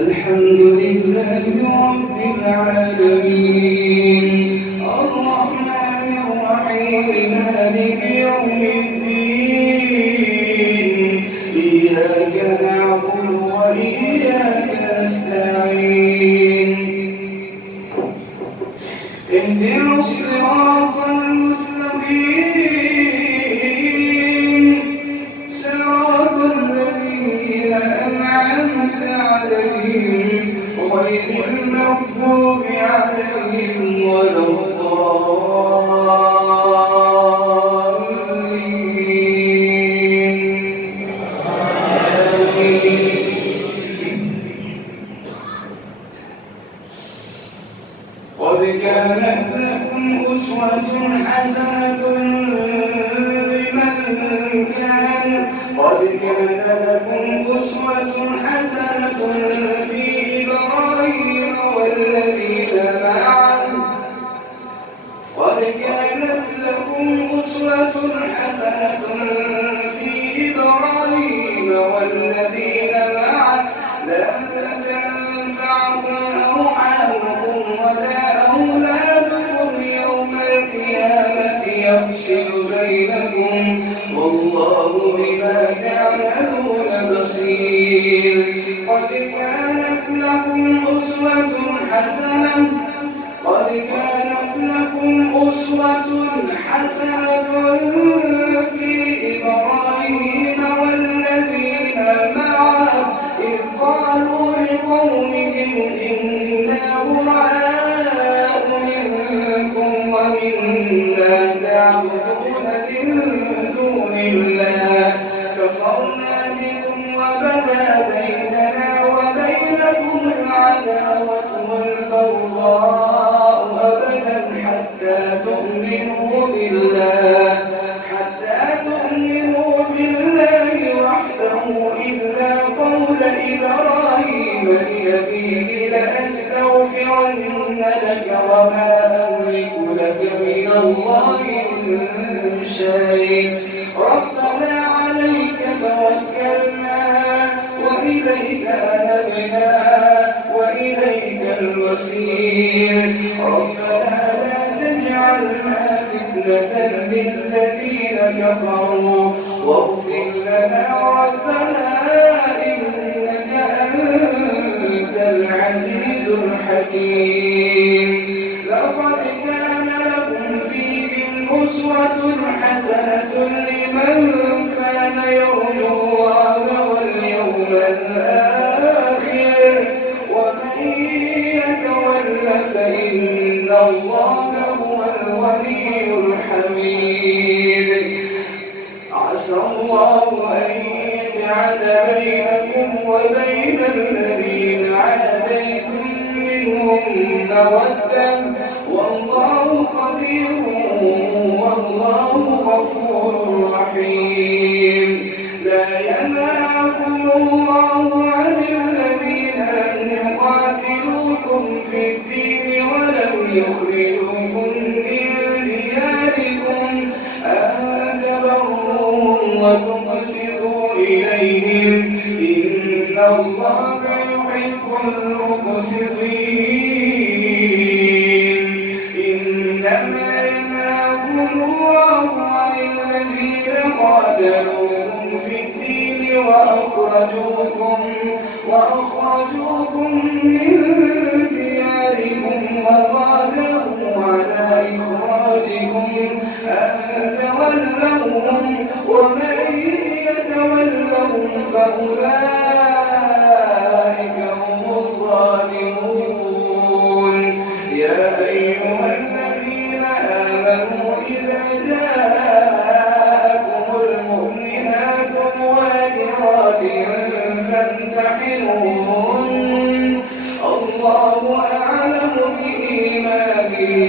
الحمد لله رب العالمين الرحمن الرحيم مالك يوم الدين إياك نعبد وإياك نستعين اهدنا الصراط المستقيم صراط الذين أنعمت عليهم غير المغضوب عليهم ولا الضالين آمين. قد كانت لكم أسوة حسنة في إبراهيم والذين معه قد كانت لكم أسوة حسنة في إبراهيم والذين معه لا تنفعكم أرحامكم ولا أولادكم يوم القيامة يفصل بينكم والله بما تعملون بصير. قد كانت لكم أسوة حسنة في إبراهيم والذين معه إذ قالوا لقومهم إنا براء منكم ومما تعبدون من دون الله كفرنا بكم وبدا بيننا وبينكم العداوة والبغضاء أبدا حتى تؤمنوا بالله وحده إلا قول إبراهيم لأبيه لأستغفرن لك وما أملك لك من الله من شيء ربنا عليك توكلنا وإليك أنبنا وإليك المصير ربنا لا تجعلنا فتنة للذين كفروا واغفر لنا ربنا إنك أنت العزيز الحكيم. لقد كان لكم فيهم أسوة حسنة لمن كان يرجو الله واليوم الآخر ومن يتول فإن الله هو الولي الحميد. عسى الله أن يجعل بينكم وبين الذين عاديتم منهم مودة والله قدير والله غفور رحيم. لا ينهاكم الله عن الذين لم يقاتلوكم في الدين ولم يخرجوكم من دياركم أن تبروهم وتقسطوا إليهم إن الله يحب المقسطين. إنما ينهاكم الله عن الذين قاتلوكم في الدين وأخرجوكم من دياركم وظاهروا على إخراجكم أن تولوهم ومن يتولهم فأولئك هم الظالمون. يا أيها الذين آمنوا إذا جاءكم المؤمنات مهاجرات فامتحنوهن الله أعلم بإيمانهن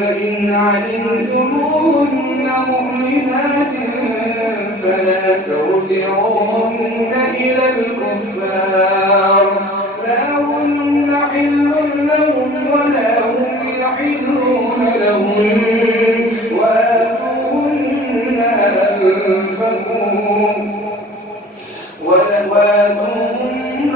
فإن علمتموهن مؤمنات فلا ترجعوهن إلى الكفار لا هن حل لهم ولا هم يحلون لهم وآتوهن أنفسهم وآتوهن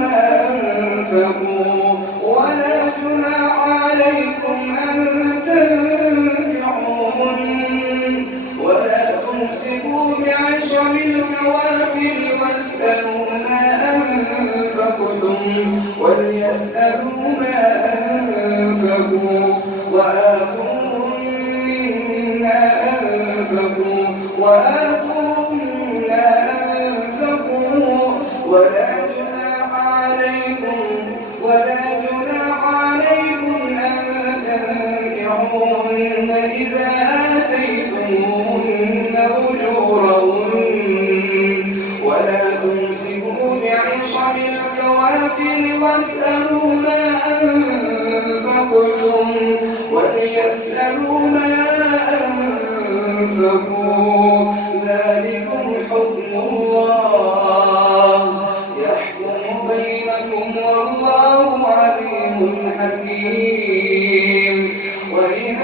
أنفقتم وليسألوا ما أنفقوا وآتوهم مما أنفقوا ولا جناح عليكم أن تنكحوهن إذا آتيتموهن أجورهن ولا تمسكوا بعصم الكوافر واسألوا ما أنفقتم وليسألوا ما أنفقوا ذلكم حكم الله يحكم بينكم والله عليم حكيم وإن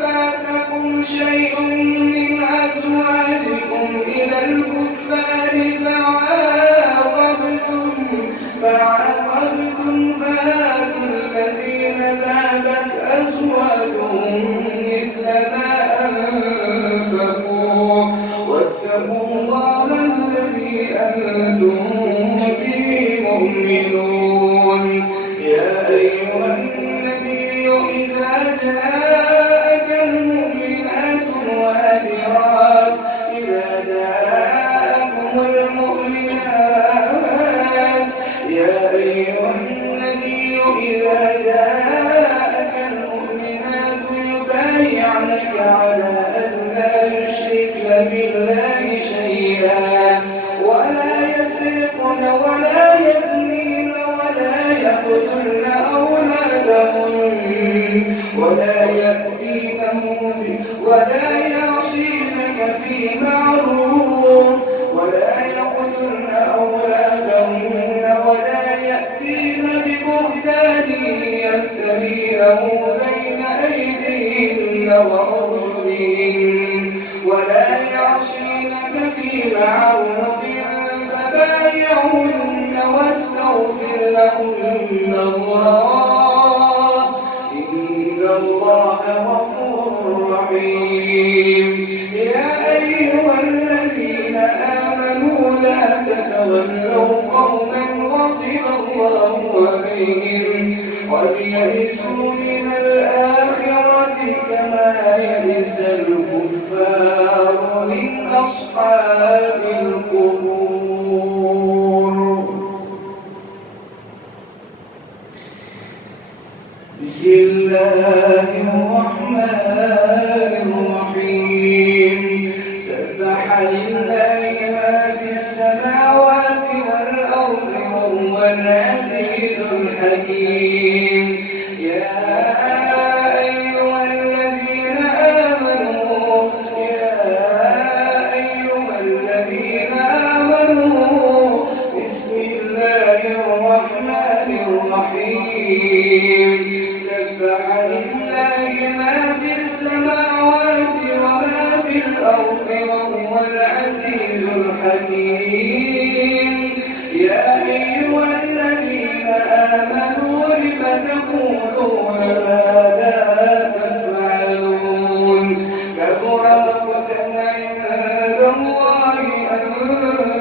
فاتكم شيء من أزواجكم إلى الكفار فعاقبتم فآتوا الذين ذهبت أزواجهم مثل ما أنفقوا واتقوا الله الذي أنتم به مؤمنون يا أيها النبي إذا جاءك المؤمنات مهاجرات يبايعنك على أن لا يشركن بالله شيئا ولا يسرقن ولا يزنين ولا يقتلن أولادهن ولا يعصينك في معروف ولا يقتلن أولادهن ولا يأتين ببهتان يفترينه بين أيديهن وأرجلهن ولا يعصينك في معروف فبايعهن واستغفر لهن الله إن الله غفور رحيم يا أيها الذين آمنوا لا تتولوا قوما غضب الله عليهم قد يئسوا من الآخرة كما يئس الكفار من أصحاب القبور. بسم الله الرحمن الرحيم سبح لله ما في السماوات والأرض وهو العزيز الحكيم يا أيها الذين آمنوا بسم الله الرحمن الرحيم سبح لله ما في السماوات وما في الأرض وهو العزيز الحكيم يا أيها الذين آمنوا لم تقولون ما لا تفعلون كبر مقتا عند الله أن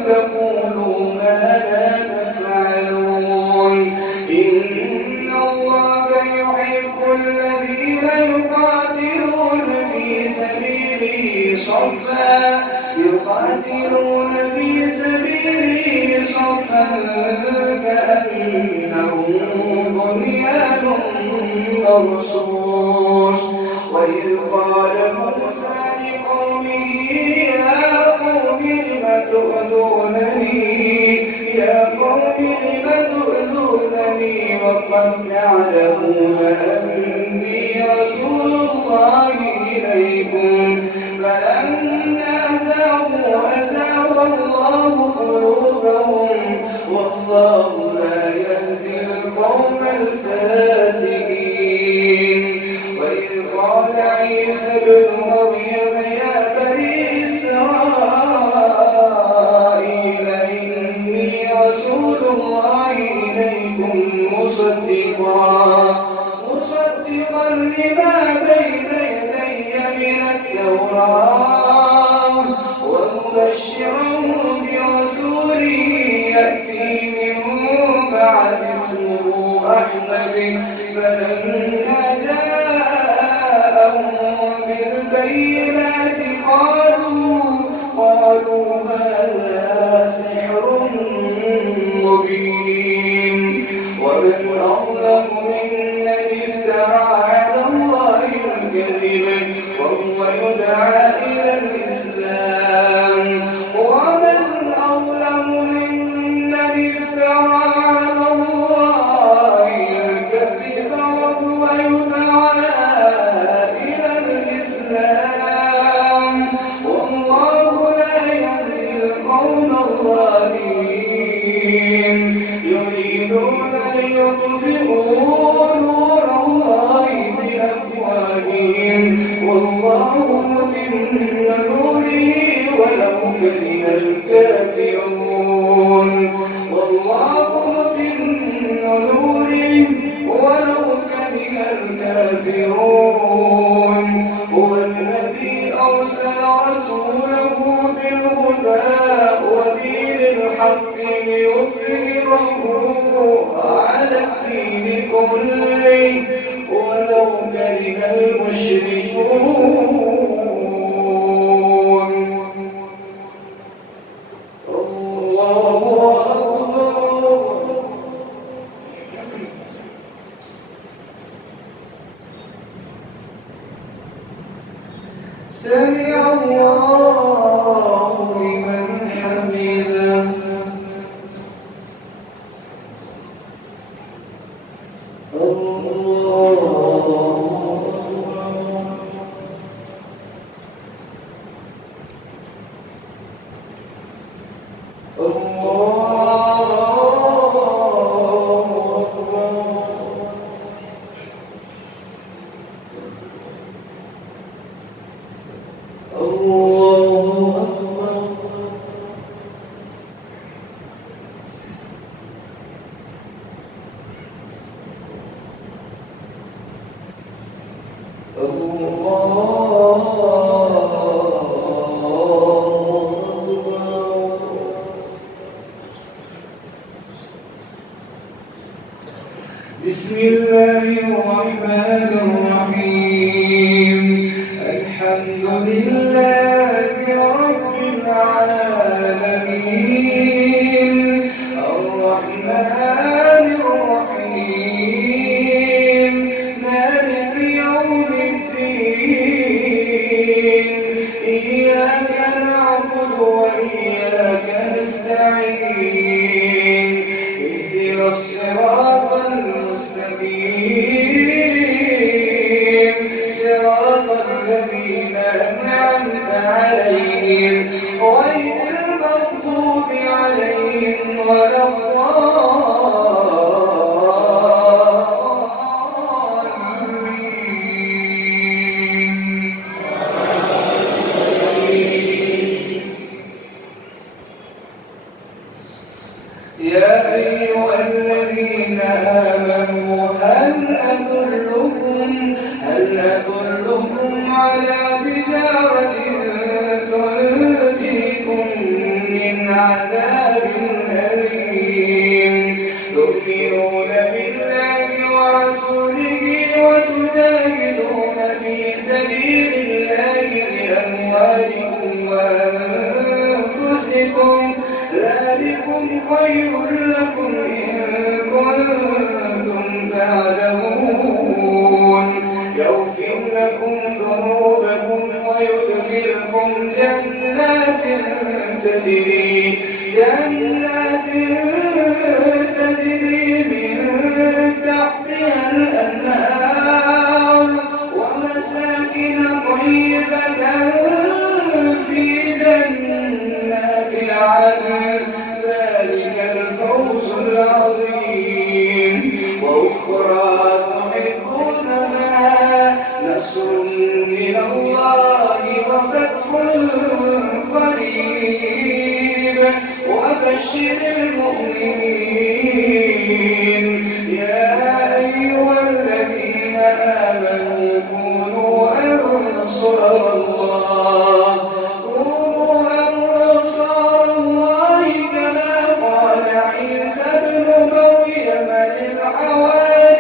تقولوا ما لا تفعلون إن الله يحب الذين يقاتلون في سبيله صفا كأنهم بنيان مرصوص وإذ قال موسى لقومه يا قوم لم تؤذونني وقد تعلمون أني رسول الله إليكم فلما أزاغ الله قلوبهم والله لا يهدي القوم الفاسقين وإذ قال عيسى ابن مريم يا بني إسرائيل إني رسول الله إليكم مصدقا لما بين يدي من التوراة ومبشرا برسول يأتي من رحمته فلما جاءهم بالبينات قالوا هذا سحر مبين ومن أظلم ممن افترى على الله الكذب وهو يدعى إلى الإسلام ومن أظلم ممن افترى على الله الكذب وهو يدعى إلى الإسلام والله لا يهدي القوم الظالمين يريدون ليطفئوا نور الله بأفواههم والله متم نوره ولو كره الكافرون والله متم نوره ولو كره الكافرون هو الذي أرسل رسوله بالهدى ودين الحق ليظهره على الدين كله ولو كره المشركون الله أكبر سمع الله لمن حمده بسم الله الرحمن الرحيم الحمد لله رب العالمين الرحمن الرحيم مالك يوم الدين إياك نعبد وإياك نستعين اهدنا الصراط المستقيم صراط الذين أنعمت عليهم غير المغضوب عليهم ولا يا أيها الذين آمنوا هل أدلكم على تجارة تنجيكم من عذاب أليم تؤمنون بالله ورسوله وتجاهدون في سبيل الله بأموالكم وأنفسكم ذلكم خير لكم إن كنتم تعلمون يغفر لكم ذنوبكم ويدخلكم جنات تجري من تحتها الأنهار ومساكن طيبة في جنات عدن ذلك الفوز العظيم وأخرى تحبونها نصر من الله وفتح قريب وبشر المؤمنين يا أيها الذين آمنوا كونوا أنصار الله كما قال عيسى ابن مريم للحواريين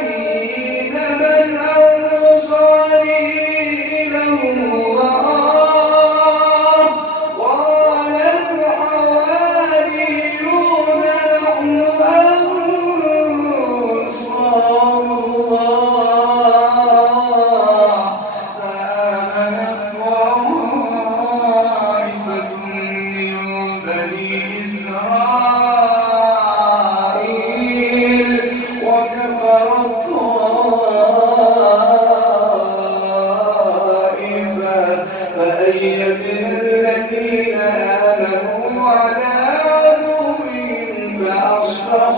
أصبح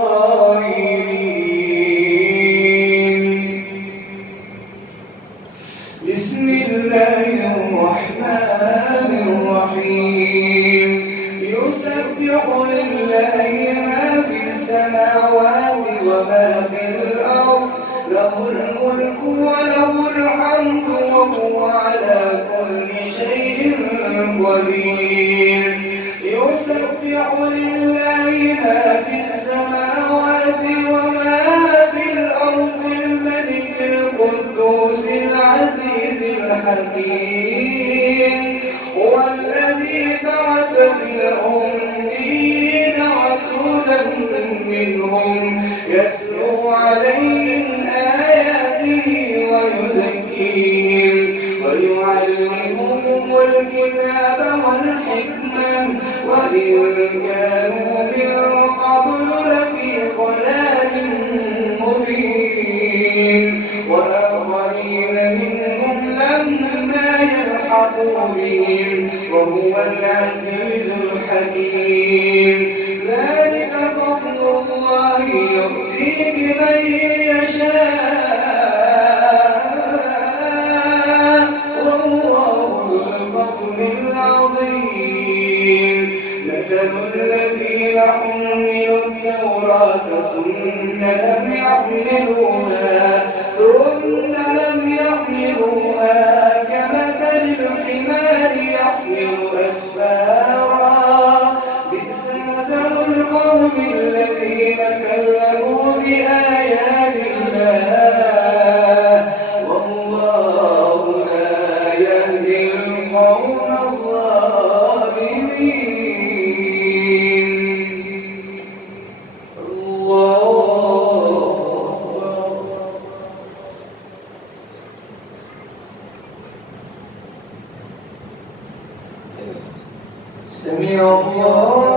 ظاهرين. بسم الله الرحمن الرحيم. يسبح لله ما في السماوات وما في الأرض، له الملك وله الحمد وهو على كل شيء قدير. يسبح لله ما في السماوات وما في الأرض، الملك القدوس العزيز الحكيم. هو الذي بعث في الأميين رسولا منهم يتلو عليهم آياته ويزكيهم ويعلمهم الكتاب والحكمة وإن كانوا من قبل لفي ضلال مبين. وآخرين منهم لما يلحقوا بهم وهو العزيز الحكيم. ذلك فضل الله يؤتيه من يشاء والله ذو الفضل العظيم. مثل الذين حملوا التوراة ثم لم يحملوها كمثل الحمار يحمل أسفارا. بئس مثل القوم الذين كذبوا بآيات الله والله لا يهدي القوم الظالمين. سمع الله